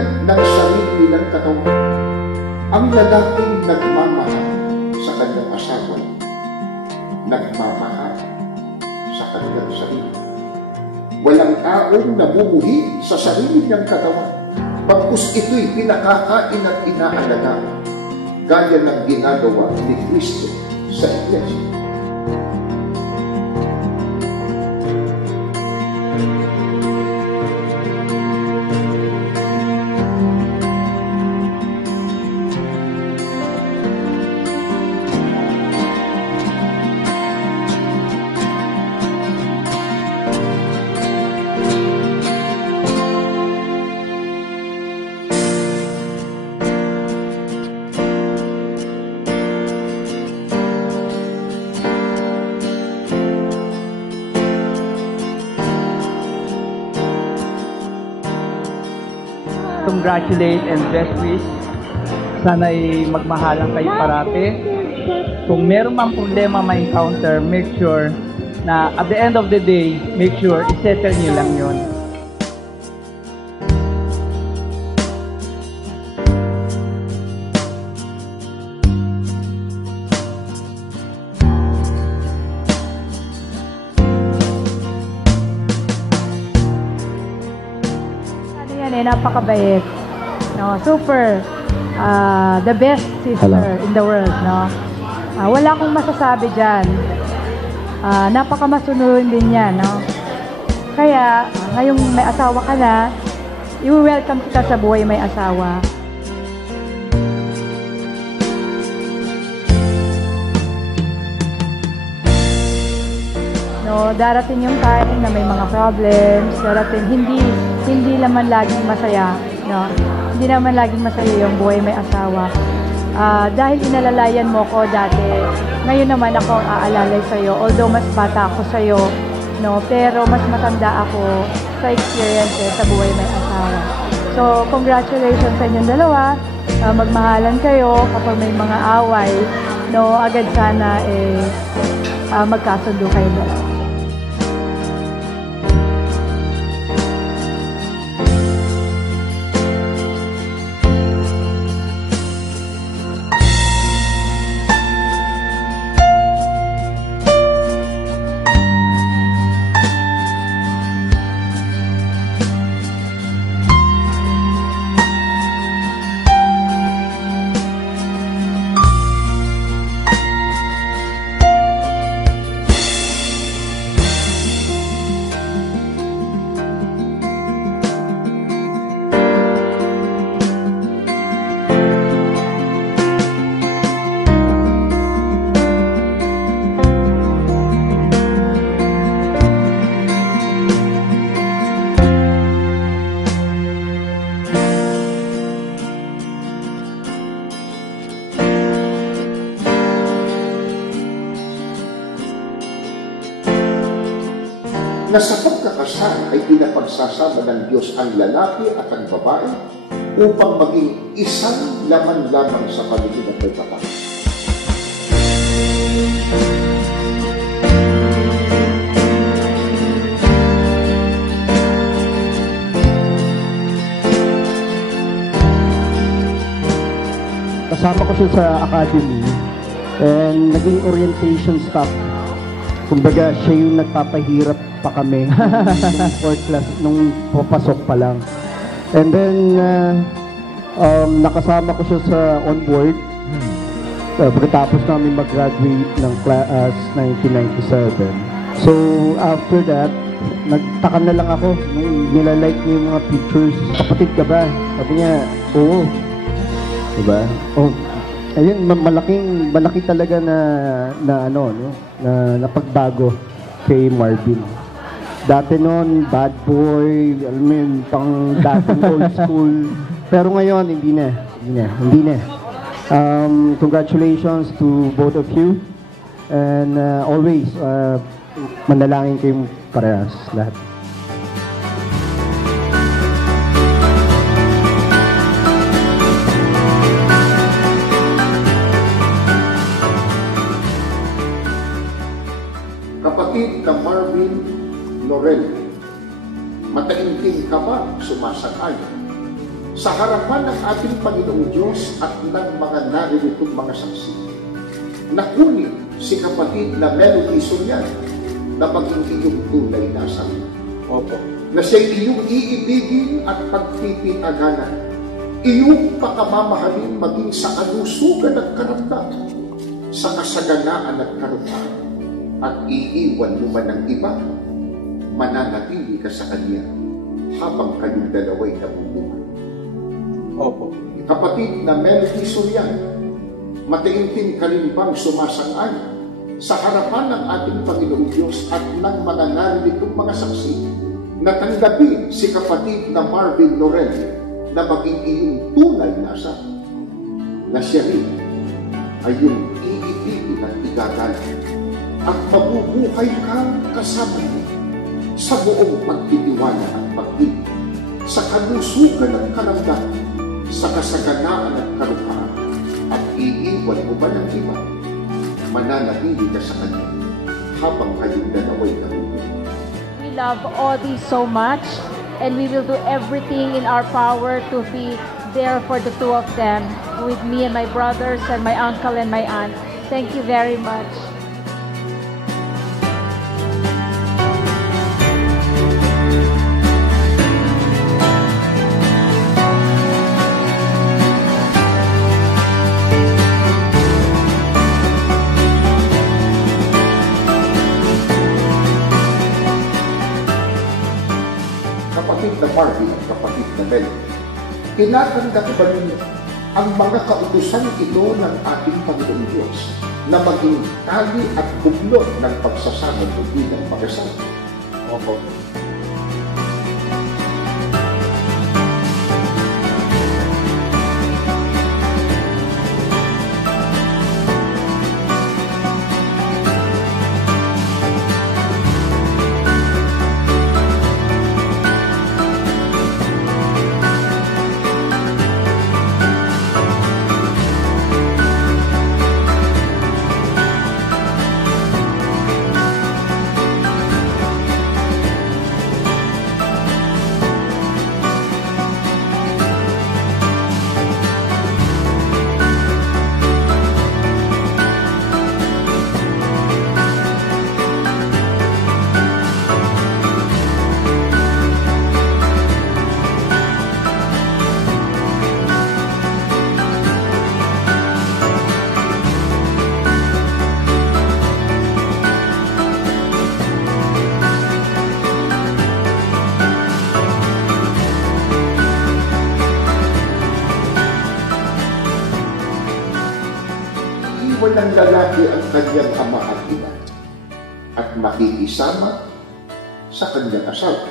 katulad ng sarili ng katawan. Ang lalaking nagmamahal sa kanyang asawa, nagmamahal sa kanyang sarili. Walang taong namumuhi sa sarili niyang katawan, pagkus ito'y pinakakain at inaalaga, gaya ng ginagawa ni Kristo sa Iglesia. Congratulate and best wish. Sana'y magmahalan kayo parati. Kung meron mang problema ma-encounter, make sure na at the end of the day, make sure isettle nyo lang yun. Napakabait, no? Super, the best sister in the world, no? Wala akong masasabi dyan. Napakamasunod din yan, no? Kaya, ngayong may asawa ka na, i-welcome kita sa buhay may asawa. No, darating yung time na may mga problems, darating hindi naman laging masaya, no? Hindi naman laging masaya yung buhay may asawa. Dahil inalalayan mo ko dati, ngayon naman ako ang aalalay sa'yo, although mas bata ako sa'yo, no? Pero mas matanda ako sa experiences sa buhay may asawa. So, congratulations sa inyong dalawa. Magmahalan kayo kapag may mga away, no? Agad sana magkasundo kayo dalawa. Na sa pagkakasal ay pinapagsasama ng Diyos ang lalaki at ang babae upang maging isang laman lamang sa paligid at pagkakasal. Kasama ko siya sa academy and naging orientation staff. Kumbaga, siya yung nagpapahirap pa kami nung fourth class, nung papasok pa lang. And then, nakasama ko siya sa on-board pagkatapos namin mag-graduate ng class 1997. So, after that, nagtaka na lang ako nung nilalike niya yung mga pictures. Kapatid ka ba? Sabi niya, oo. Diba? Oh, ayun, malaki talaga na pagbago kay Marvin. Dati noon, bad boy, alam mo yun, pang dating old school. Pero ngayon, hindi na. Congratulations to both of you. And always, manalangin kayong parehas lahat. Kapatid na Marvin Laurel, mataimtim ka ba sumasakay sa harapan ng ating Panginoong Diyos at ng mga naririto'ng mga saksi, na kunin si kapatid na Melody Soriano na maging iyong tunay na asawa. Opo. Na siya'y iyong iibigin at pagpipitagalan, iyong pakamamahalin maging sa kalusugan at karamdaman, sa kasaganaan at karupaan, at iiwan mo man ng iba, mananatili ka sa Kanya habang kayong dalawa'y nabubuhay. Opo. Kapatid na Melody Soriano, mataimtim ka rin bang sumasang-ayon sa harapan ng ating Panginoong Diyos at ng mga naririto'ng mga saksi na tanggapin si kapatid na Marvin Lorel na maging iyong tunay na asawa, na siya rin ay iyong iibigin at igagalang at mabubuhay kang kasama niya sa buong pagtitiwala at pag-ibig, sa kalusugan at karamdaman, sa kasaganaan at karupaan, at iiwan mo ba ng iba, mananatili ka sa Kanya habang kayong dalawa'y nabubuhay. We love Audie so much, and we will do everything in our power to be there for the two of them, with me and my brothers and my uncle and my aunt. Thank you very much. Kapatid na Marvin, kapatid na Melody, tinatanggap ba ninyo ang mga kautusan ito ng ating Panginoong Diyos na maging tali at buklod ng pagsasama ng bilang mag-asawa? Opo. Walang lalaki ang kanyang ama at ina at makikisama sa kanyang asawa.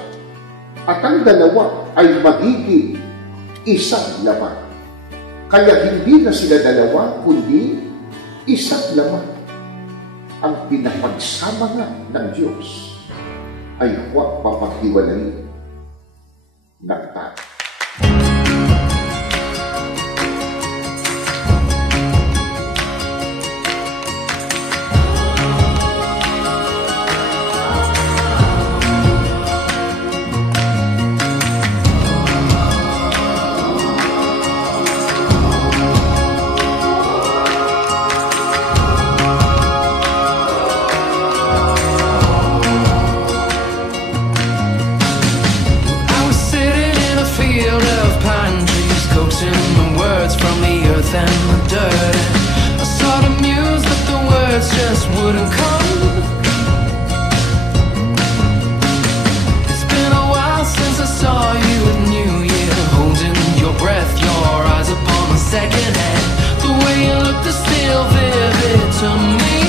At ang dalawa ay magiging isang laman. Kaya hindi na sila dalawa, kundi isang laman. Ang pinapagsama nga ng Diyos ay huwag papaghiwalayin ng tao. And the dirt, I saw the muse, but the words just wouldn't come. It's been a while since I saw you at New Year, holding your breath, your eyes upon the second hand. The way you looked is still vivid to me.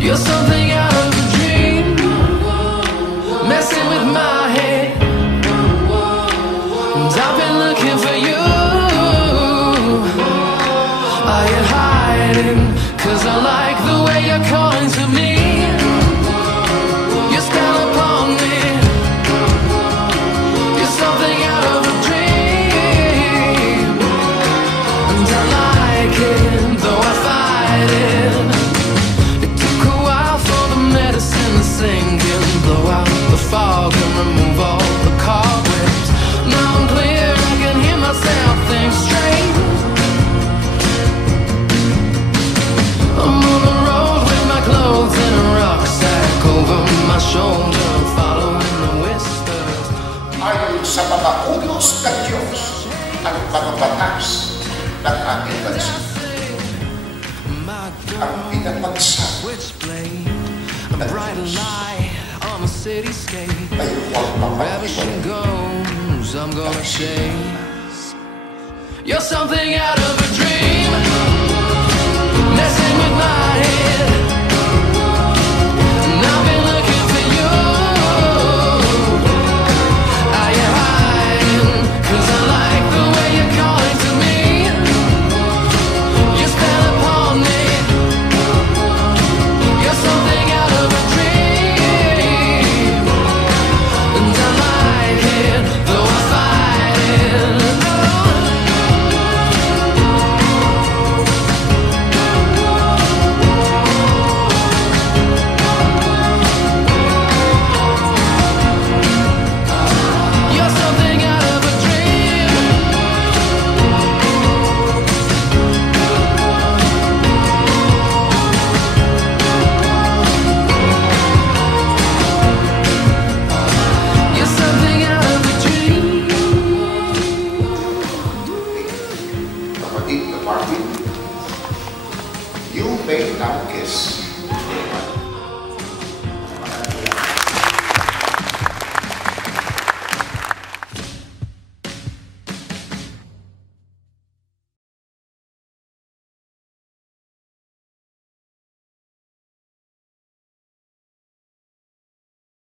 You're something out of a dream, messing with my head, and I've been looking for you. Are you hiding? 'Cause I like the sa mga utos ng Diyos ang mga batas ng ating bansa. Ang pinapagsabi ng Diyos ay huwag mapag-iwalay. You're something out of